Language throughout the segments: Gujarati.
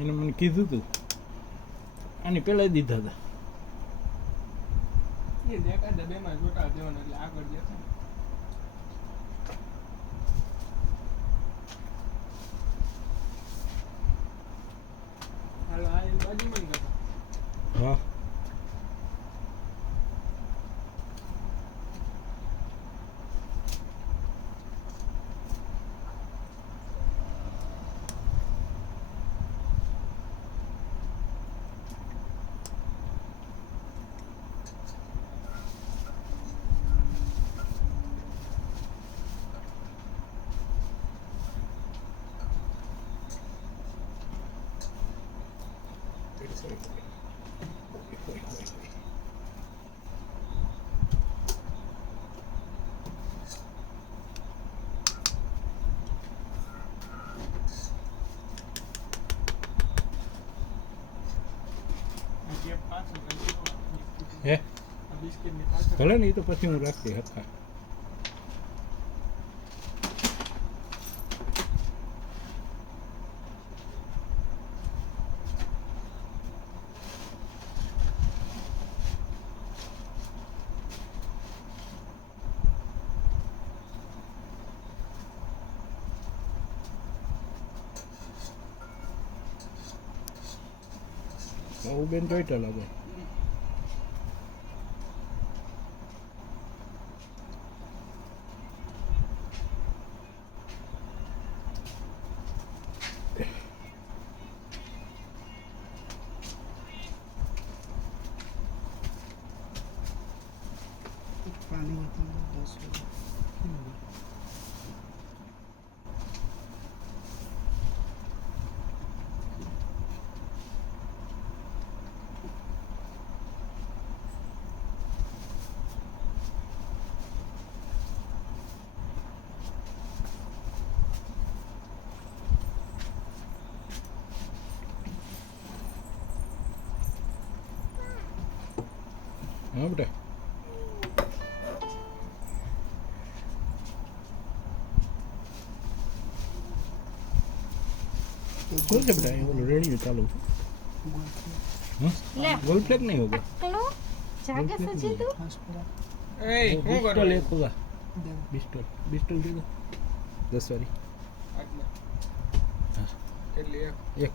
એને મને કીધું તું આની પહેલા દીધા હતા એ દેખા ડબ્બેમાં જોટા દેવાના એટલે આગળ જશે હાલો આ બાજુમાં ગયો હા હે ભલે ને એ તો પછી હું રાખતી હતા બેન જોઈતા લાગે હા બેટા શું છે બેટા ઓલું રેડિયો ચાલુ गोल फ्लैग नहीं होगा हेलो जाके सची तू ए હું पिस्टल કરો एक होगा पिस्टल दे दो 10 वाली આટલા એટલે एक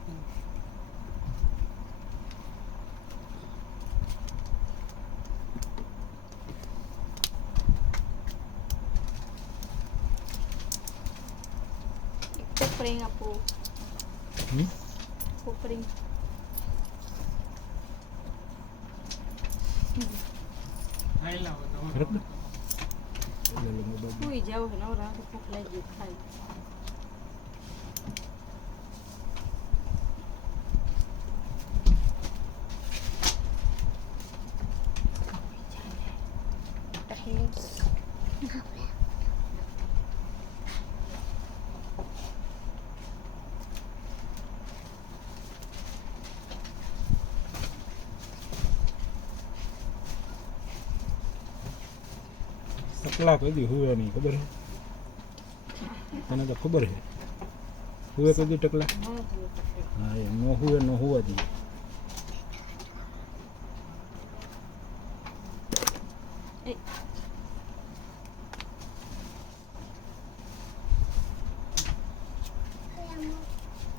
Kupring aku. Kupring. આઈ લાવો તો रख दो ले लो mobile Ui jauh kan orang tu puk lagi khai. टकला कभी हुआ नहीं खबर है तने तो खबर है हुए कभी टकला हाँ ये नो हुआ जी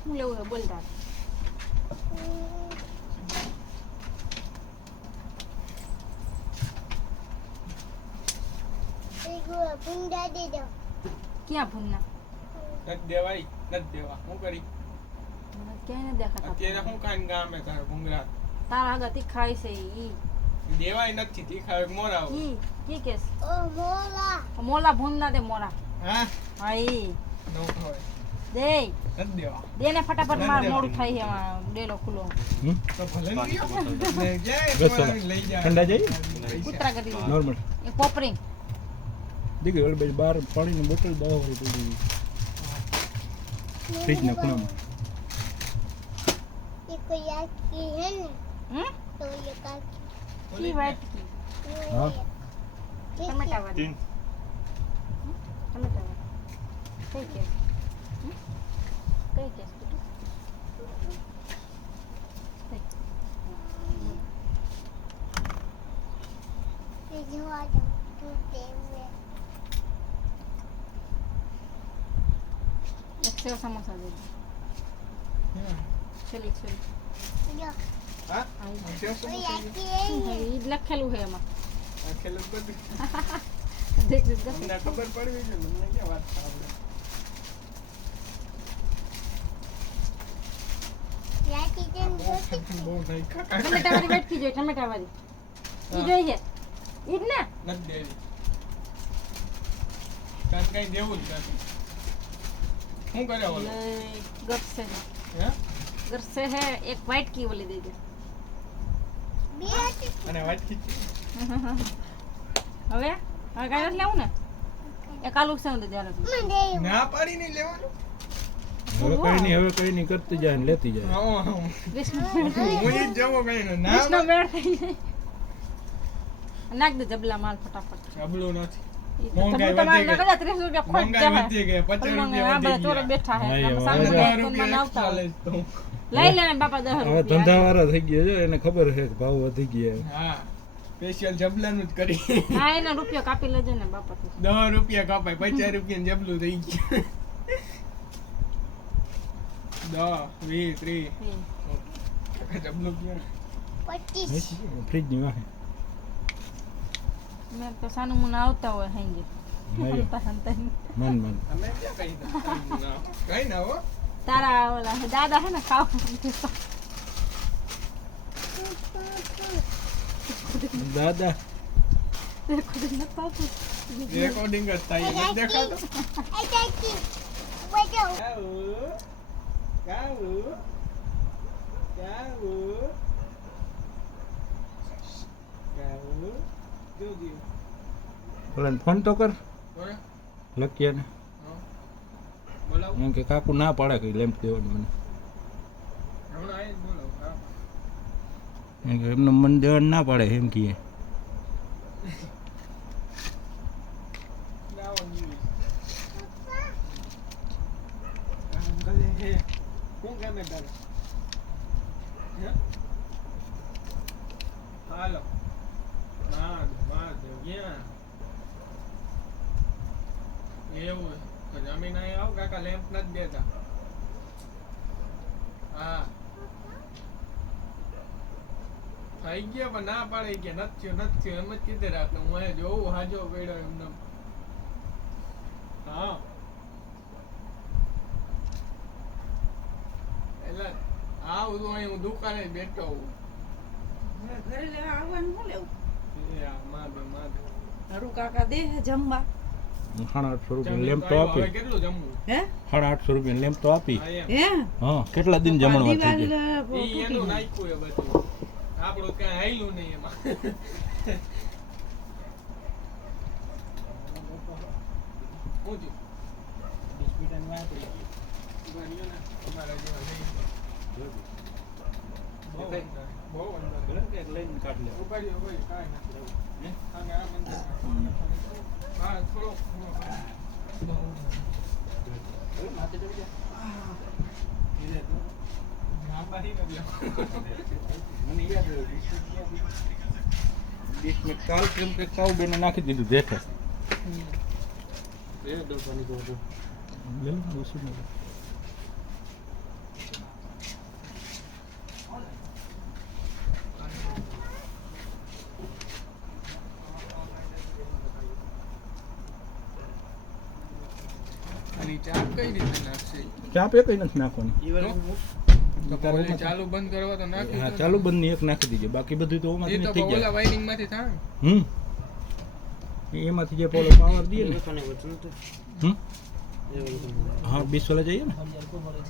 Mula boleh dah. ભૂંડા દે દો ક્યાં ભૂંગના નત દેવાય નત દેવા હું કરી ક્યાંય ન દેખાતા અત્યારે હું કાન ગામે તારે ભૂંગરા તારા આગળથી ખાય છે ઈ દેવાય નથી તીખા મોરા ઈ કી કેસ ઓ મોલા મોલા ભૂંગના દે મોરા હા હા ઈ નો ખવાય દે નત દેવા દે ને ફટાફટ માર મોડું થાય છે એમાં ડેલો ખુલ્લો તો ભલે નહીં જાય બસ તો લઈ જાય ठंडा जाए કૂતરા કરી દે नॉर्मल એ કોપરિંગ देखिए वाले भाई बाहर पानी की बोतल 10 वाली पड़ी फ्रिज ना खुला ये कोई आकी है ना तो ये काकी કી વાત કી हाँ ટમેટા વાળી ટમેટા વાળી થઈ ગયું કઈ કેસ બેટા? ये जो आ जाओ तू देवे એક સેવ સમોસા દે દે. છેલ્લી છેલ્લી यो હા આવી કેમ શું ओए आके શું છે? ઈ જ લખેલું છે એમાં આ ખેલું બધું દેખ દેખ દેખ. મને ખબર પડવી છે મને ક્યાં વાત થાય याकी जन जोती બહુ થઈ કાકા ટમેટા વાળી બેટકી જોઈએ ટમેટા વાળી ઈ જોઈએ ઈ જ ને નથી દેવી કાન કઈ દેવું જ નથી શું કરે ઓલો લઈ ગરસે હે ગરસે હે એક વ્હાઈટ કી ઓલી દે દે बियाती અને વાત ખીચી હવે હવે કાંઈ નથી લેવું ને એક આલુ સેવ દે ત્યારે मन दे ના પાડી નહીં લેવાનું હવે કઈ નહીં કરતી જાય ને લેતી જાય. હા વિષ્ણુ હું ઈ જ જવો કઈ ને ના વિષ્ણુ મેળ થઈ જાય નાખ દે જબલા માલ ફટાફટ જબલું નથી ઈ તો મોંઘાઈ તમારે વધી ગઈ. લગા 30 રૂપિયા ખોટ મોંઘાઈ જાય વધી ગઈ 50 રૂપિયા આ બધા વધી ચોરે ગયા બેઠા હે હા, આમાં એ સામે હવે બે ફોનમાં આવતા હોય. લઈ લે ને બાપા 10 હવે રૂપિયા ધંધાવાળા થઈ ગયા છે એને ખબર છે કે ભાવ વધી ગયા. હા સ્પેશિયલ જબલાનું જ કરી હા એનો રૂપિયો કાપી લેજો ને બાપા તું 10 રૂપિયા કપાય 50 રૂપિયા જબલું થઈ ગયું 10 20 30 જબલું ક્યાં 25 ફ્રીજની વાહે મેં તો સાનું મુના આવતા હોય હાંજે હંતા હંતા મન અમે ક્યાં કઈ ના હો તારા ઓલા દાદા હે ને ખાવ દાદા ખુદ ન પાપુ રેકોર્ડિંગ જ થાય એમ દેખાતો आकी बजो પેલા ફોન તો કર બોલો લખીએ ને બોલાવો એમ કે કાકુ ના પાડે કે લેમ્પ દેવાની મને હમણાં આવીને બોલો હા એમ કે એમનું મન દેવાનું ના પાડે એમ કહીએ. લાવો ન્યૂઝ અંકલ હે હું ગમે તારે હે હાલો માં ગયા એવું તો જમીન અહીં આવ કાકા લેમ્પ નથી દેતા હા થઈ ગયા પણ ના પાડે કે નથી થયું એમ જ કીધે રાખે હું અહીં જોઉં હાજો પડ્યો એમને હા એટલે આવું તો અહીં હું દુકાને જ બેઠો હોઉં ઘરે લેવા આવવાનું શું લેવું એ આ માધવ હારું કાકા દે જમવા 850 રૂપિયા લેમ્પ તો આપી. હવે કેટલું જમવું હે 850 રૂપિયા લેમ્પ તો આપી. હા એમ હે હા કેટલા દિન જમણવા થઈ દિવાલ ગયા. ઈ એનું નાખ્યું એ બધું આપણું કઈ હાયલું નહીં એમાં હું થયું? ગણ્યું ને, તમારા જેવા નહીં. બહુ અંદર, બહુ અંદર. ઉપાડ્યો, ઉપાડ્યો, કાંઈ નથી. અને આ મંદિર. હા, થોડોક, થોડોક. લાંબા નહીં કર્યો. કાલ કેમ કે કાઉ બેને નાખી દીધું જેઠે. લે લો, ઓછું નથી. અને ઈ ચાપ કઈ રીતે નાખશે? ચાપ એક નથી નાખવાની. તો ઓલી ચાલુ બંધ કરવા તો નાખ્યું હા તો ચાલુ બંધ ની એક નાખી દીધી બાકી બધું તો એ ઓમાંથી તો થઈ ઓલા ગયા. વાયરિંગ માંથી થાય એમાંથી જે પેલો પાવર દે ને. હા 20 વાળા જઈએ ને